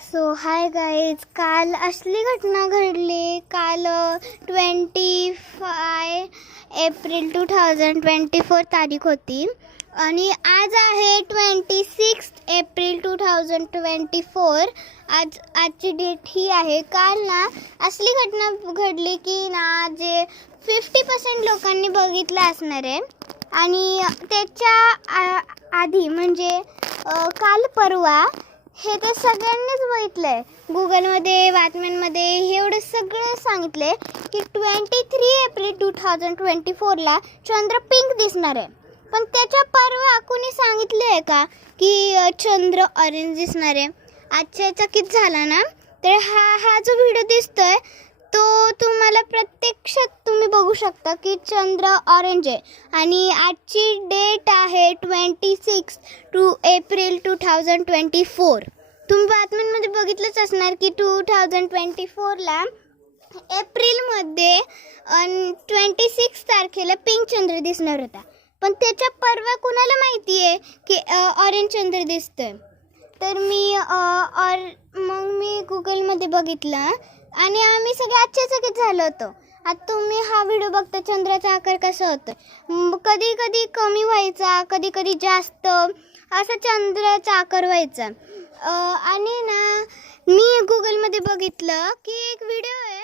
So hi guys, काल असली घटना घडली. काल 25 एप्रिल 2024 तारीख होती आणि आज आहे 26 एप्रिल 2024. आजची डेट ही आहे. काल ना असली घटना घडली की ना जे 50% लोकांनी बघितलं असणार आहे आणि त्याच्या आधी म्हणजे काल परवा हे तर सगळ्यांनीच बघितलं आहे. गुगलमध्ये, बातम्यांमध्ये एवढं सगळं सांगितलं आहे की 23 एप्रिल 2024ला चंद्र पिंक दिसणार आहे. पण त्याच्या परवा कोणी सांगितलं आहे का की चंद्र ऑरेंज दिसणार आहे? आश्चर्यचकित झाला ना? तर हा जो व्हिडिओ दिसतोय तो तुम्हाला प्रत्यक्षात तुम्ही बघू शकता की चंद्र ऑरेंज आहे आणि आजची डेट आहे 26 एप्रिल 2024. तुम्ही बातम्यांमध्ये बघितलंच असणार की 2024ला एप्रिलमध्ये 26 तारखेला पिंक चंद्र दिसणार होता. पण त्याच्या परवा कुणाला माहिती आहे की ऑरेंज चंद्र दिसतोय? तर मग मी गुगलमध्ये बघितलं आणि आम्ही सगळे आश्चर्यचकित झालो होतो. आता तुम्ही हा व्हिडिओ बघता, चंद्राचा आकार कसा होतो, कधी कधी कमी व्हायचा, कधी कधी जास्त, असा चंद्राचा आकार व्हायचा. आणि ना मी गुगलमध्ये बघितलं की एक व्हिडिओ आहे